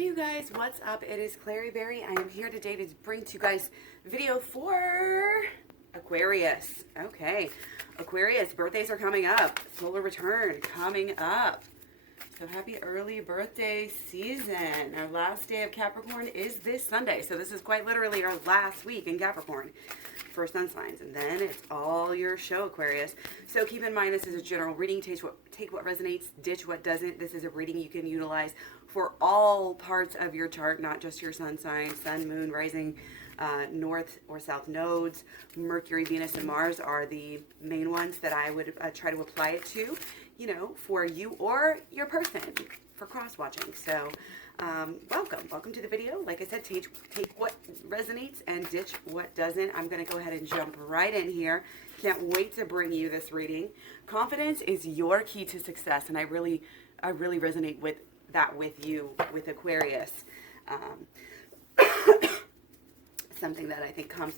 Hey you guys, what's up? It is Klairee Berry. I am here today to bring to you guys a video for Aquarius. Okay, Aquarius, birthdays are coming up. Solar return coming up. So happy early birthday season. Our last day of Capricorn is this Sunday. So this is quite literally our last week in Capricorn for sun signs. And then it's all your show, Aquarius. So keep in mind, this is a general reading. Take what resonates, ditch what doesn't. This is a reading you can utilize for all parts of your chart, not just your sun sign, sun, moon, rising, north or south nodes. Mercury, Venus, and Mars are the main ones that I would try to apply it to, you know, for you or your person for cross-watching. So welcome to the video. Like I said, take what resonates and ditch what doesn't. I'm going to go ahead and jump right in here. Can't wait to bring you this reading. Confidence is your key to success, and I really resonate with that with you, with Aquarius. Something that I think comes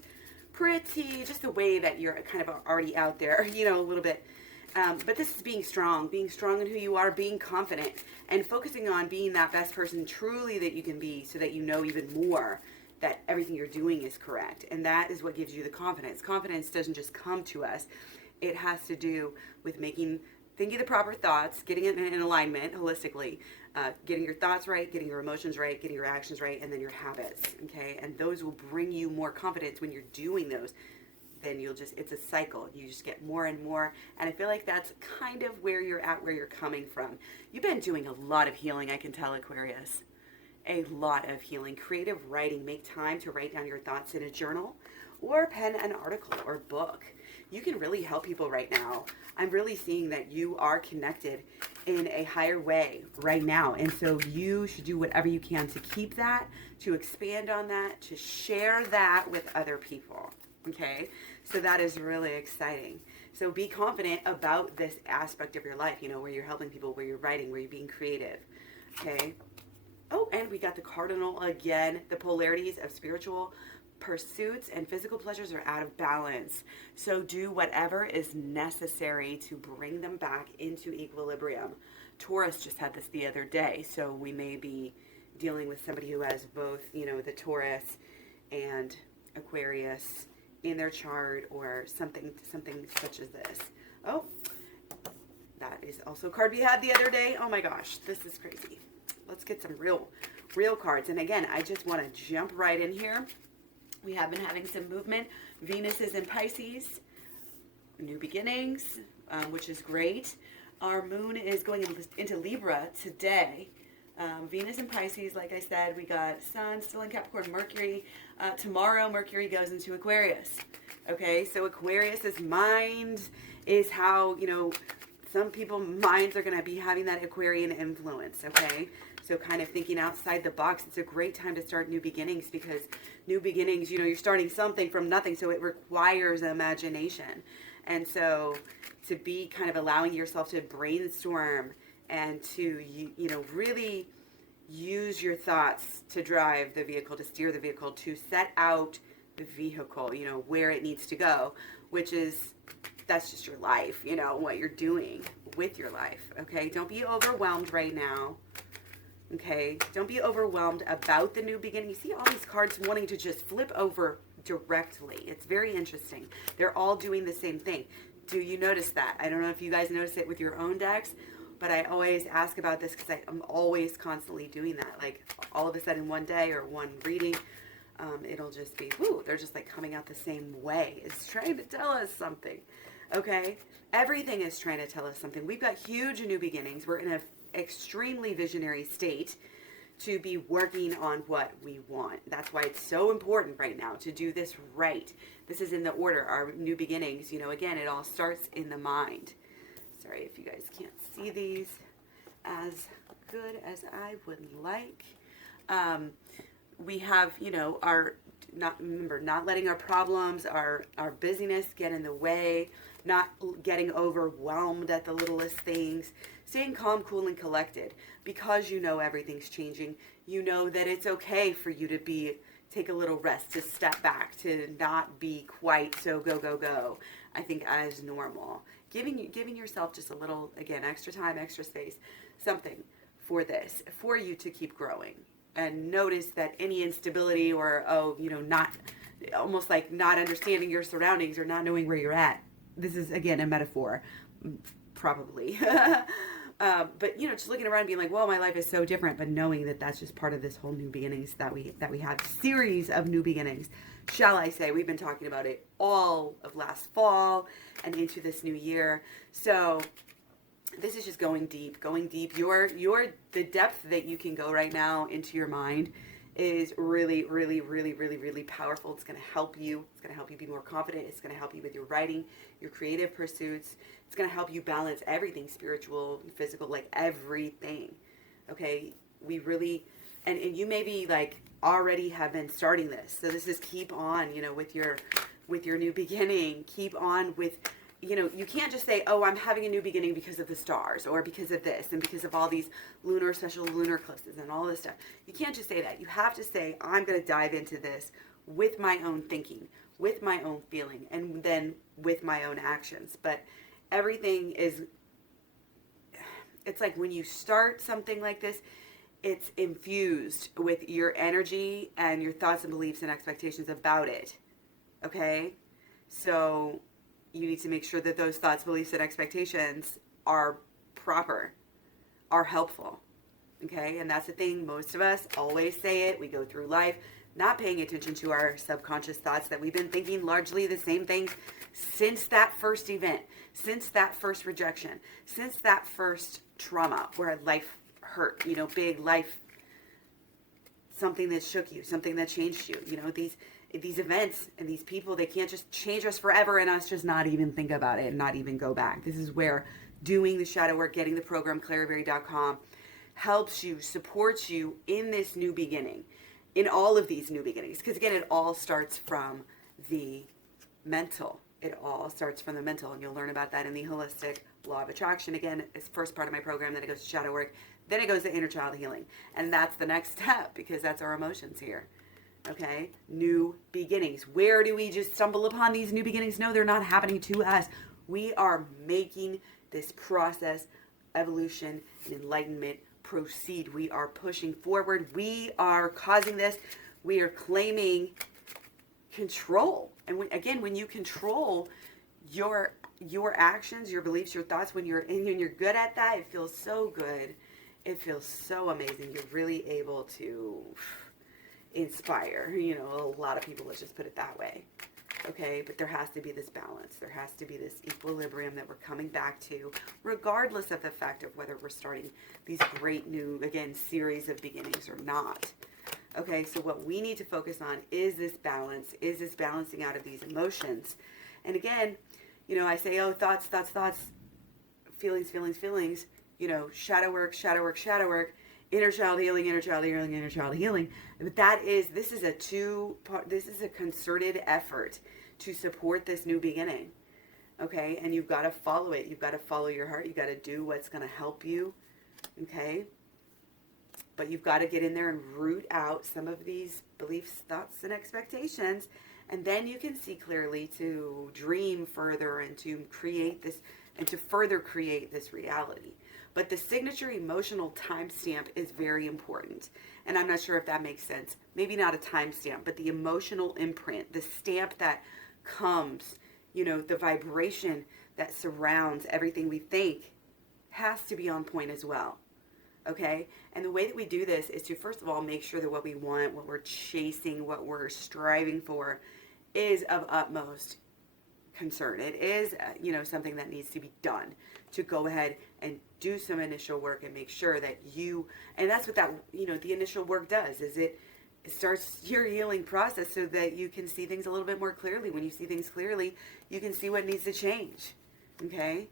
pretty, just the way that you're kind of already out there, you know, a little bit. But this is being strong in who you are, being confident, and focusing on being that best person truly that you can be, so that you know even more that everything you're doing is correct. And that is what gives you the confidence. Confidence doesn't just come to us. It has to do with thinking the proper thoughts, getting it in alignment holistically, getting your thoughts right, getting your emotions right, getting your actions right, and then your habits, okay? And those will bring you more confidence when you're doing those. Then it's a cycle. You just get more and more. And I feel like that's kind of where you're at, where you're coming from. You've been doing a lot of healing, I can tell, Aquarius. A lot of healing. Creative writing. Make time to write down your thoughts in a journal or pen an article or book. You can really help people right now. I'm really seeing that you are connected in a higher way right now. And so you should do whatever you can to keep that, to expand on that, to share that with other people. Okay? So that is really exciting. So be confident about this aspect of your life, you know, where you're helping people, where you're writing, where you're being creative. Okay? Oh, and we got the cardinal again. The polarities of spiritual pursuits and physical pleasures are out of balance. So do whatever is necessary to bring them back into equilibrium. Taurus just had this the other day, so we may be dealing with somebody who has both, you know, the Taurus and Aquarius in their chart, or something such as this. Oh, that is also a card we had the other day. Oh my gosh, this is crazy. Let's get some real cards. And again, I just want to jump right in here. We have been having some movement. Venus is in Pisces, new beginnings, which is great. Our moon is going into Libra today. Venus in Pisces, like I said, we got Sun still in Capricorn, Mercury. Tomorrow, Mercury goes into Aquarius. Okay, so Aquarius's mind is how, you know, some people's minds are going to be having that Aquarian influence, okay? So kind of thinking outside the box. It's a great time to start new beginnings, because new beginnings, you know, you're starting something from nothing, so it requires imagination. And so to be kind of allowing yourself to brainstorm and to, you know, really use your thoughts to drive the vehicle, to steer the vehicle, to set out the vehicle, you know, where it needs to go, which is, that's just your life, you know, what you're doing with your life, okay? Don't be overwhelmed right now, okay? Don't be overwhelmed about the new beginning. You see all these cards wanting to just flip over directly. It's very interesting. They're all doing the same thing. Do you notice that? I don't know if you guys notice it with your own decks, but I always ask about this because I'm always constantly doing that. Like all of a sudden one day or one reading, it'll just be, whoo, they're just like coming out the same way. It's trying to tell us something, okay? Everything is trying to tell us something. We've got huge new beginnings. We're in an extremely visionary state to be working on what we want. That's why it's so important right now to do this right. This is in the order, our new beginnings. You know, again, it all starts in the mind. Sorry if you guys can't see these as good as I would like. We have, you know, not letting our problems, our busyness get in the way, not getting overwhelmed at the littlest things, staying calm, cool, and collected. Because you know everything's changing, you know that it's okay for you to take a little rest, to step back, to not be quite so go. I think as normal. Giving yourself just a little, again, extra time, extra space, something for this, for you to keep growing. notice that any instability or, not almost like not understanding your surroundings or not knowing where you're at. This is, again, a metaphor, probably. But, just looking around and being like, whoa, my life is so different. But knowing that that's just part of this whole new beginnings that we have, series of new beginnings, shall I say. We've been talking about it all of last fall and into this new year. So this is just going deep. The depth that you can go right now into your mind is really, really, really, really, really powerful. It's going to help you. It's going to help you be more confident. It's going to help you with your writing, your creative pursuits. It's going to help you balance everything, spiritual, physical, like everything. Okay? We really, and you maybe like already have been starting this. So this is keep on, with your new beginning. Keep on with, you can't just say, oh, I'm having a new beginning because of the stars or because of this and because of all these special lunar eclipses and all this stuff. You can't just say that. You have to say, I'm going to dive into this with my own thinking, with my own feeling, and then with my own actions. But everything is, it's like when you start something like this, it's infused with your energy and your thoughts and beliefs and expectations about it. Okay? So you need to make sure that those thoughts, beliefs, and expectations are proper, are helpful. Okay? And that's the thing. Most of us always say it. We go through life not paying attention to our subconscious thoughts that we've been thinking largely the same things since that first event, since that first rejection, since that first trauma where life hurt, big life, something that shook you, something that changed you. These events and these people, they can't just change us forever and us just not even think about it and not even go back. This is where doing the shadow work, getting the program, KlaireeBerry.com, helps you, supports you in this new beginning, in all of these new beginnings. Because again, it all starts from the mental. It all starts from the mental, and you'll learn about that in the holistic law of attraction. Again, it's first part of my program, then it goes to shadow work, then it goes to inner child healing. And that's the next step, because that's our emotions here. Okay? New beginnings. Where do we just stumble upon these new beginnings? No, they're not happening to us. We are making this process, evolution, and enlightenment proceed. We are pushing forward. We are causing this. We are claiming control. And when you control your actions, your beliefs, your thoughts, when you're good at that, it feels so good. It feels so amazing. You're really able to inspire, a lot of people, let's just put it that way. Okay, but there has to be this balance. There has to be this equilibrium that we're coming back to, regardless of the fact of whether we're starting these great new, again, series of beginnings or not. Okay, so what we need to focus on is this balance, is this balancing out of these emotions. And again, I say, oh, thoughts, feelings, shadow work, inner child healing, inner child healing, inner child healing. But this is a concerted effort to support this new beginning. Okay? And you've got to follow it. You've got to follow your heart. You've got to do what's going to help you. Okay? But you've got to get in there and root out some of these beliefs, thoughts, and expectations. And then you can see clearly to dream further and to create this, and to further create this reality. But the signature emotional timestamp is very important. And I'm not sure if that makes sense. Maybe not a timestamp, but the emotional imprint, the stamp that comes, the vibration that surrounds everything we think has to be on point as well. Okay? And the way that we do this is to, first of all, make sure that what we want, what we're chasing, what we're striving for is of utmost concern. It is, something that needs to be done, to go ahead and do some initial work and make sure that and that's what that, the initial work does, is it starts your healing process so that you can see things a little bit more clearly. When you see things clearly, you can see what needs to change. Okay?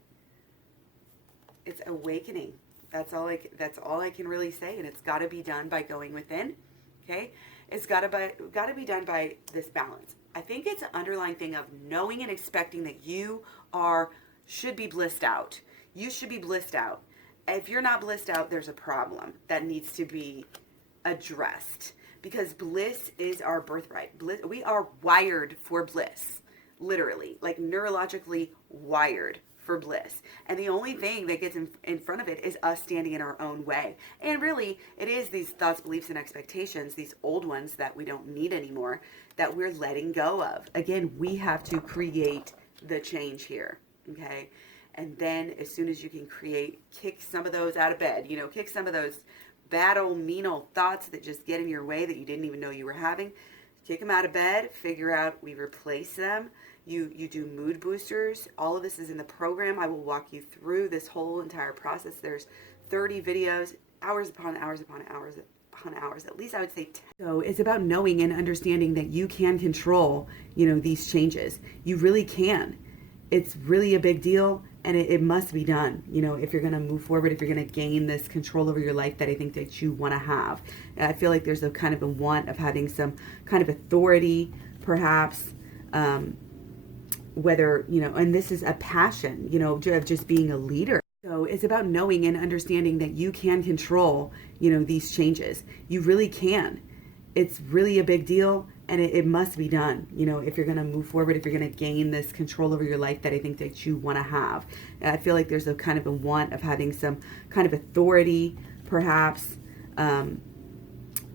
It's awakening. That's all I can really say, and it's got to be done by going within. Okay? It's got to be done by this balance. I think it's an underlying thing of knowing and expecting that you should be blissed out. You should be blissed out. If you're not blissed out, there's a problem that needs to be addressed, because bliss is our birthright. We are wired for bliss, literally, like neurologically wired for for bliss. And the only thing that gets in front of it is us standing in our own way. And really, it is these thoughts, beliefs, and expectations, these old ones that we don't need anymore, that we're letting go of. Again, we have to create the change here, okay? And then as soon as you can kick some of those out of bed, kick some of those bad old mean old thoughts that just get in your way that you didn't even know you were having, kick them out of bed, figure out, we replace them. You do mood boosters. All of this is in the program. I will walk you through this whole entire process. There's 30 videos, hours upon hours upon hours upon hours, at least I would say 10. So it's about knowing and understanding that you can control, these changes. You really can. It's really a big deal, and it must be done, if you're going to move forward, if you're going to gain this control over your life that I think that you want to have. And I feel like there's a kind of a want of having some kind of authority, perhaps, whether, and this is a passion, of just being a leader. So it's about knowing and understanding that you can control, these changes. You really can. It's really a big deal, and it must be done, if you're going to move forward, if you're going to gain this control over your life that I think that you want to have. And I feel like there's a kind of a want of having some kind of authority, perhaps,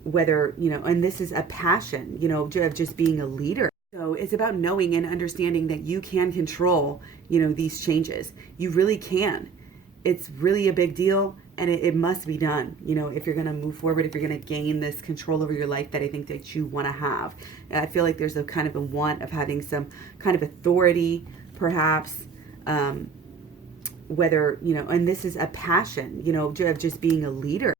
whether, and this is a passion, of just being a leader. So it's about knowing and understanding that you can control, these changes. You really can. It's really a big deal, and it must be done, if you're going to move forward, if you're going to gain this control over your life that I think that you want to have. And I feel like there's a kind of a want of having some kind of authority, perhaps, whether, and this is a passion, of just being a leader.